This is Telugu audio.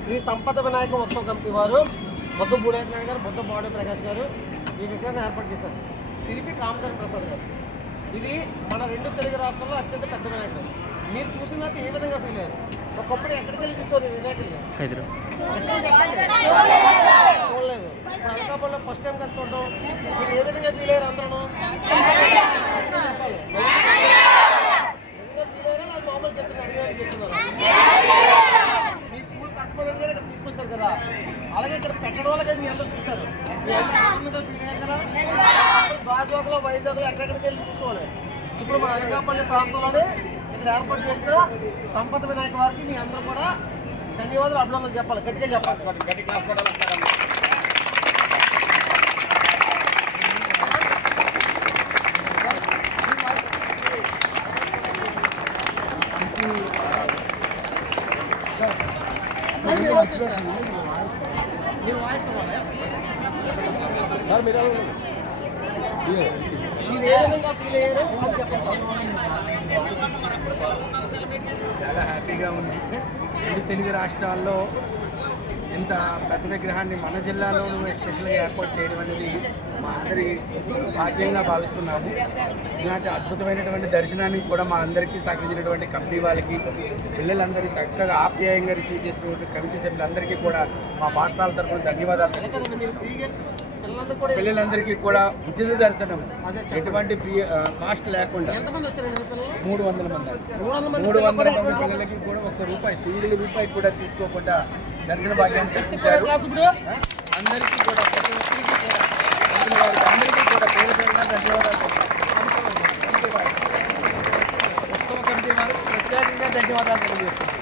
శ్రీ సంపద వినాయక ఉత్సవ కమిటీ వారు బొద్ద బూడేనాయుడు గారు బొద్ద బాడు ప్రకాష్ గారు ఈ విగ్రహాన్ని ఏర్పాటు చేశారు సిరిపి కామధన్ ప్రసాద్ గారు ఇది మన రెండు తెలుగు రాష్ట్రాల్లో అత్యంత పెద్ద వినాయకుడు మీరు చూసిన ఏ విధంగా ఫీల్ అయ్యారు ఒకప్పుడు ఎక్కడికి వెళ్ళి వినాయకుడిని ఎక్కడ చెప్పండి చూడలేదు ఇప్పుడు అనకాపల్లిలో ఫస్ట్ టైం కదా చూడడం మీరు ఏ విధంగా ఫీల్ అయ్యారు అందరూ తీసుకొచ్చారు కదా. అలాగే ఇక్కడ పెట్టడం వల్ల కదా మీ అందరూ చూశారు. కదా? గాజువాకలో వైజాగ్లో ఎక్కడెక్కడికి వెళ్ళి చూసుకోవాలి ఇప్పుడు మన అనకాపల్లి ప్రాంతంలోనే ఇక్కడ ఏర్పాటు చేసిన సంపద వినాయక వారికి మీ అందరూ కూడా ధన్యవాదాలు అభినందనలు చెప్పాలి. గట్టిగా చెప్పాలి. గట్టి క్లాస్ కూడా మీరు వాయిస్ ఇవ్వాలి సార్ మీరు చాలా హ్యాపీగా ఉంది. రెండు తెలుగు రాష్ట్రాల్లో ఇంత పెద్ద విగ్రహాన్ని మన జిల్లాలోనూ ఎస్పెషల్గా ఏర్పాటు చేయడం అనేది మా అందరి భాగ్యంగా భావిస్తున్నాము. ఇలాంటి అద్భుతమైనటువంటి దర్శనాన్ని కూడా మా అందరికీ సహకరించినటువంటి కంపెనీ వాళ్ళకి పిల్లలందరికీ చక్కగా ఆప్యాయంగా రిసీవ్ చేసినటువంటి కమిటీ సభ్యులందరికీ కూడా మా పాఠశాల తరఫున ధన్యవాదాలు పిల్లలందరికీ కూడా ఉచిత దర్శనం. ఎటువంటి కాస్ట్ లేకుండా మూడు వందల మంది. మూడు వందల మంది పిల్లలకి కూడా ఒక్క రూపాయి సింగిల్ రూపాయి కూడా తీసుకోకుండా దర్శన భాగ్యాన్ని కల్పించారు అందరికీ కూడా ప్రతి ఒక్కరికి కూడా అందరికీ కూడా పేరు పేరున ధన్యవాదాలు. ఉత్సవ కమిటీ వారికి ప్రత్యేకంగా ధన్యవాదాలు తెలియజేస్తున్నాను.